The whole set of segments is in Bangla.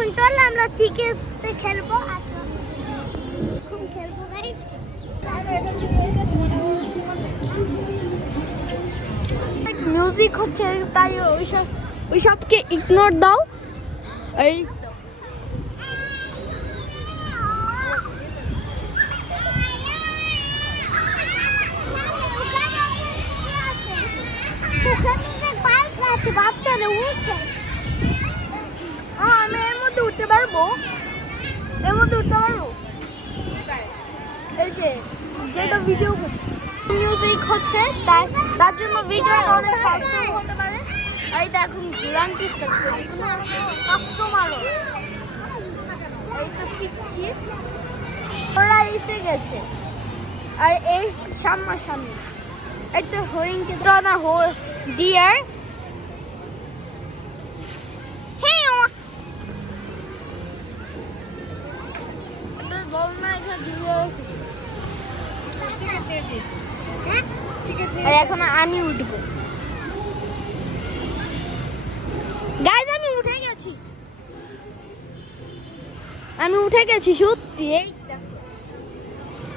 এখন চল আমরা চিকেতে খেলবো। আসো এখন খেলবো গাইস। মিউজিক হচ্ছে তাই ওইসবকে ইগনোর দাও। এই বাচ্চারা উঠছে, আমি এর মধ্যে উঠতে পারবো, এর মধ্যে উঠতে পারবো। এই যে যেটা ভিডিও করছি মিউজিক হচ্ছে তার জন্য ভিডিও অনেক ফালতু হতে পারে। এই দেখুন রান স্টার্ট করছি, কাস্টমারও এই তো পিচ্ছি ওরা এসে গেছে। আর এই সামনাসামনি এই তো হরিণকে তো না ডিয়ার এখন আমি উঠবো। গাইস আমি উঠে গেছি সত্যি। এই দেখো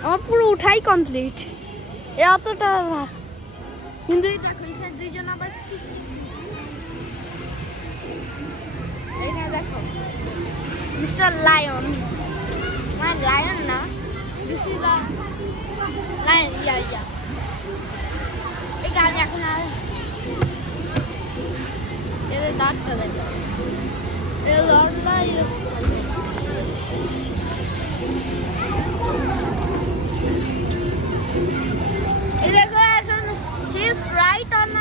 আমার পুরো উঠাই কমপ্লিট। এতটা কিন্তু এই দেখো এখানে দুইজন আবার এখানে দেখো মিস্টার লায়ন, মানে লায়ন না, দিস ইজ আ লায়ন। ইয়া এই গাড়ি এখন আর এদের দাঁতটা দেখো, এর লড়টা এই দেখো এখন হিজ রাইট অন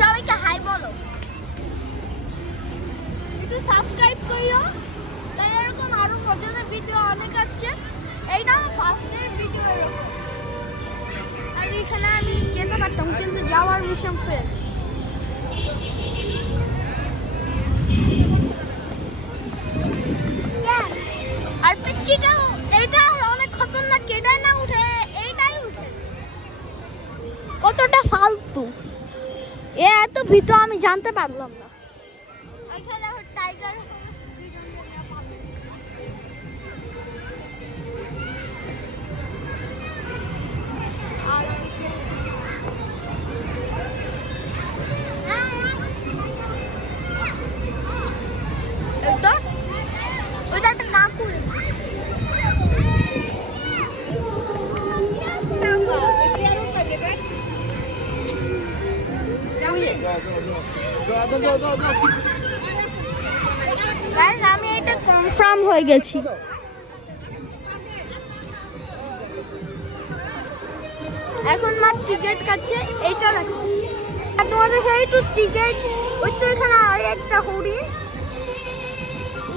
সবাইকে হাই বলো, একটু সাবস্ক্রাইব করিও, তাই এরকম আরো মজাদার ভিডিও অনেক আসছে। এইটা আমার ফার্স্টের ভিডিও এরকম। আর এখানে আমি যেতে পারতাম কিন্তু যাওয়ার মিশন ফেল। আর পিচ্চিটা এইটা অনেক খতরনাক, কেটে না উঠে এইটাই উঠে, কতটা ফালতু এত ভিতর আমি জানতে পারলাম না। এখানে টাইগার ওইটা একটা কাকু আমি এটা কনফার্ম হয়ে গেছি। এখন মা টিকিট কাটছে, এইটা দেখো তোমাদের সেই তো টিকিট। ওই তো এখানে আর একটা হরিণ,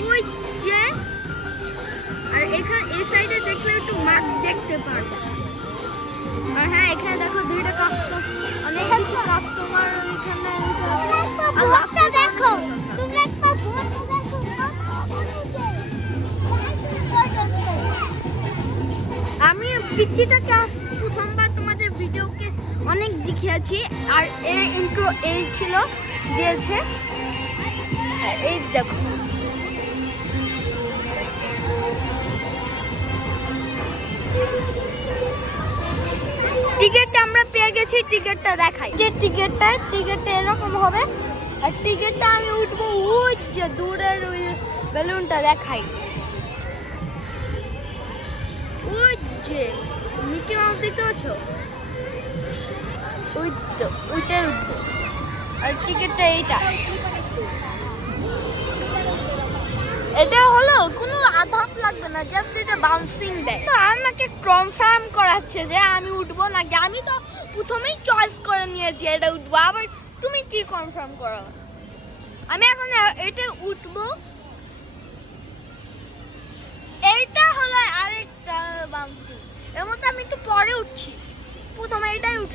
ওই যে আর এখানে এই সাইডে দেখলে একটু মাছ দেখতে পারবে। আর হ্যাঁ এখানে দেখো দুইটা অনেক কাস্টমার এখানে দেখো, তুমি একটা আমি পিচ্চিটাকে প্রথমবার তোমাদের ভিডিওকে অনেক দেখিয়েছি। আর এর ইন্ট্রো এই ছিল দিয়েছে, এই দেখো টিকিটটা আমরা পেয়ে গেছি। টিকিটটা দেখাই, যে টিকিটটা এরকম হবে। আর টিকিটটা আমি উঠবো ওই যে দূরের ওই বেলুনটা দেখাই, ওই যে মিকি মাউস দেখতে পাচ্ছ, ওই তো ওইটাই উঠবো। আর টিকিটটা এইটা, এটা হলো কোনো আধাপ লাগবে না, জাস্ট এটা বাউন্সিং দেয়। তো আমাকে কনফার্ম করাচ্ছে যে আমি উঠবো নাকি। আমি তো প্রথমেই চয়েস করে নিয়েছি এটা উঠবো, আবার তুমি কি কনফার্ম করো? আমি এখন এটা উঠবো। এইটা হলো আরেকটা বাউন্সিং, এর মধ্যে আমি তো পরে উঠছি, প্রথমে এটাই উঠে